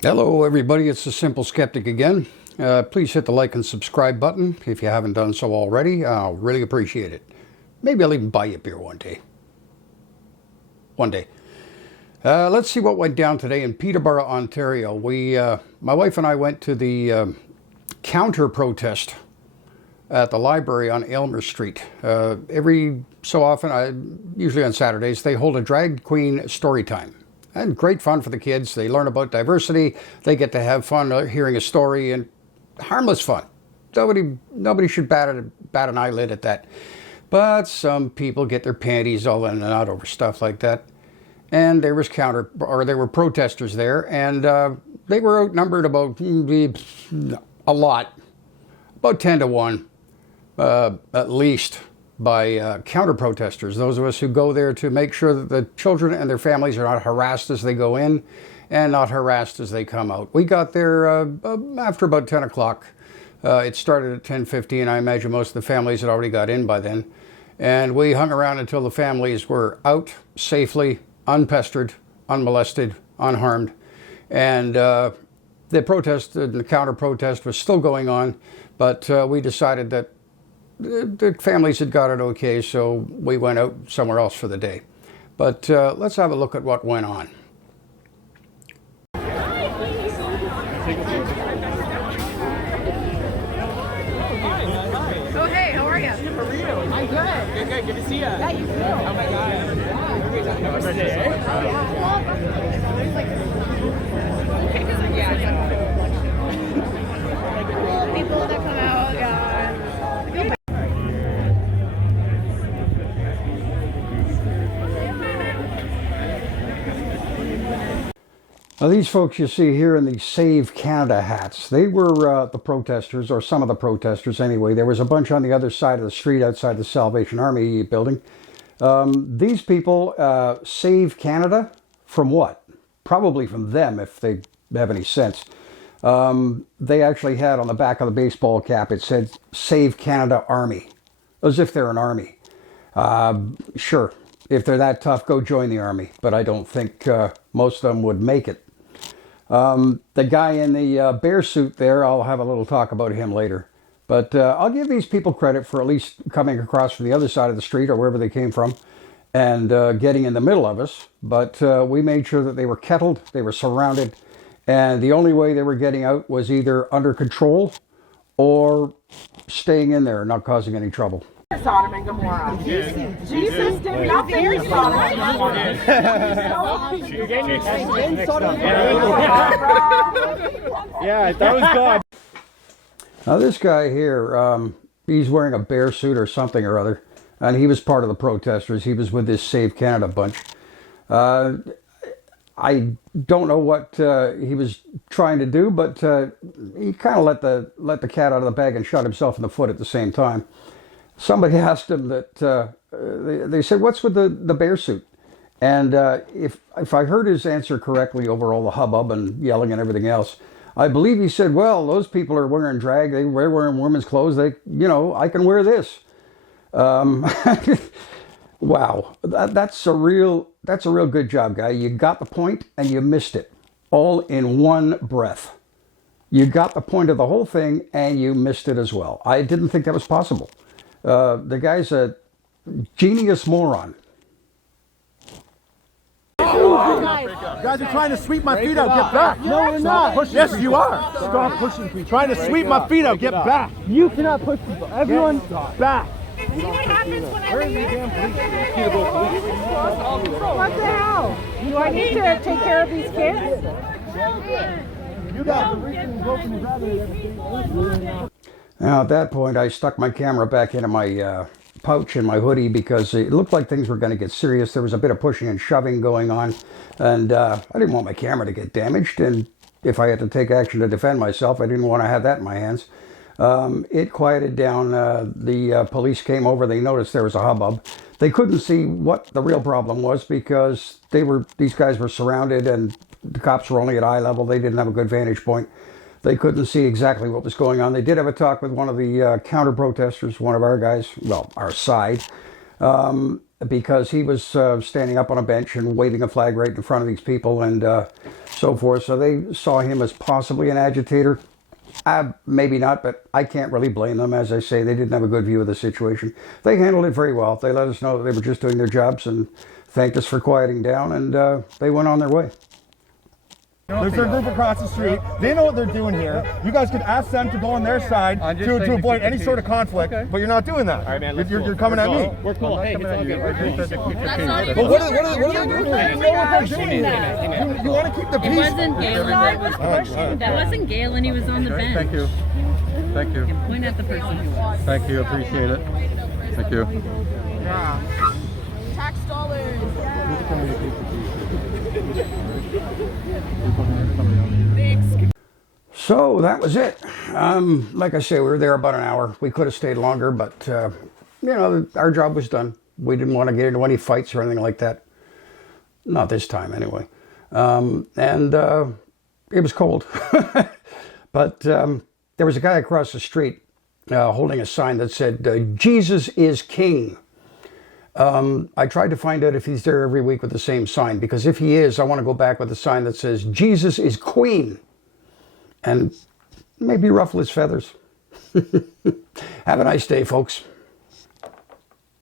Hello everybody, it's the Simple Skeptic again. Please hit the like and subscribe button if you haven't done so already. I'll really appreciate it. Maybe I'll even buy you a beer one day. Let's see what went down today in Peterborough, Ontario. My wife and I went to the counter-protest at the library on Aylmer Street. Every so often, usually on Saturdays, they hold a Drag Queen Storytime. And great fun for the kids. They learn about diversity. They get to have fun hearing a story, and harmless fun. Nobody should bat an eyelid at that. But some people get their panties all in and out over stuff like that. And there were protesters there, and they were outnumbered about a lot, about 10 to 1, at least, by counter-protesters, those of us who go there to make sure that the children and their families are not harassed as they go in and not harassed as they come out. We got there after about 10 o'clock. It started at 10:15. I imagine most of the families had already got in by then. And we hung around until the families were out safely, unpestered, unmolested, unharmed. And the counter-protest was still going on, but we decided that the families had got it okay, so we went out somewhere else for the day. But let's have a look at what went on. Oh, hey, how are you? How are you? I'm good. Good to see you. Yeah, you too. Oh my God. Happy birthday, eh? People that come out, yeah. Now, these folks you see here in the Save Canada hats, they were the protesters, or some of the protesters anyway. There was a bunch on the other side of the street outside the Salvation Army building. These people save Canada from what? Probably from them, if they have any sense. They actually had on the back of the baseball cap, it said Save Canada Army, as if they're an army. Sure, if they're that tough, go join the army, but I don't think most of them would make it. The guy in the bear suit there, I'll have a little talk about him later. But I'll give these people credit for at least coming across from the other side of the street or wherever they came from and getting in the middle of us. But we made sure that they were kettled, they were surrounded, and the only way they were getting out was either under control or staying in there and not causing any trouble. Sodom and Gomorrah. Jesus did nothing in Sodom and Gomorrah. Yeah, that was God. Now this guy here, he's wearing a bear suit or something or other, and he was part of the protesters. He was with this Save Canada bunch. I don't know what he was trying to do, but he kind of let the cat out of the bag and shot himself in the foot at the same time. Somebody asked him that, they said, what's with the bear suit? And if I heard his answer correctly over all the hubbub and yelling and everything else, I believe he said, well, those people are wearing drag, they're wearing women's clothes, I can wear this. Wow, that's a real good job, guy. You got the point and you missed it, all in one breath. You got the point of the whole thing and you missed it as well. I didn't think that was possible. The guy's a genius moron. You guys are trying to sweep my feet out. Get back. No, we're not. Yes, you are. Stop pushing people. Trying to sweep my feet out. Get back. You cannot push people. Everyone back. See what happens whenever What the hell? Do I need to take care of these kids? You guys are reaching broken and grabbing everything. Now at that point, I stuck my camera back into my pouch in my hoodie because it looked like things were going to get serious. There was a bit of pushing and shoving going on, and I didn't want my camera to get damaged. And if I had to take action to defend myself, I didn't want to have that in my hands. It quieted down. The police came over. They noticed there was a hubbub. They couldn't see what the real problem was because these guys were surrounded, and the cops were only at eye level. They didn't have a good vantage point. They couldn't see exactly what was going on. They did have a talk with one of the counter-protesters, one of our guys, well, our side. because he was standing up on a bench and waving a flag right in front of these people and so forth. So they saw him as possibly an agitator. Maybe not, but I can't really blame them. As I say, they didn't have a good view of the situation. They handled it very well. They let us know that they were just doing their jobs and thanked us for quieting down, and they went on their way. There's a group across the street. They know what they're doing here. You guys could ask them to go on their side to avoid any sort of conflict, but you're not doing that. All right, man, you're coming at me. We're cool. Hey, it's all good. But what are they doing? You know what they're doing here. You want to keep the peace. It wasn't Galen. That wasn't Galen. He was on the bench. Thank you. Thank you. Point at the person who was. Thank you. Appreciate it. Thank you. Yeah. Tax dollars. So that was it. Like I say, we were there about an hour. We could have stayed longer, but you know, our job was done. We didn't want to get into any fights or anything like that. Not this time, anyway. And it was cold. But there was a guy across the street holding a sign that said, Jesus is King. I tried to find out if he's there every week with the same sign, because if he is, I want to go back with a sign that says, Jesus is Queen. And maybe ruffle his feathers. Have a nice day, folks.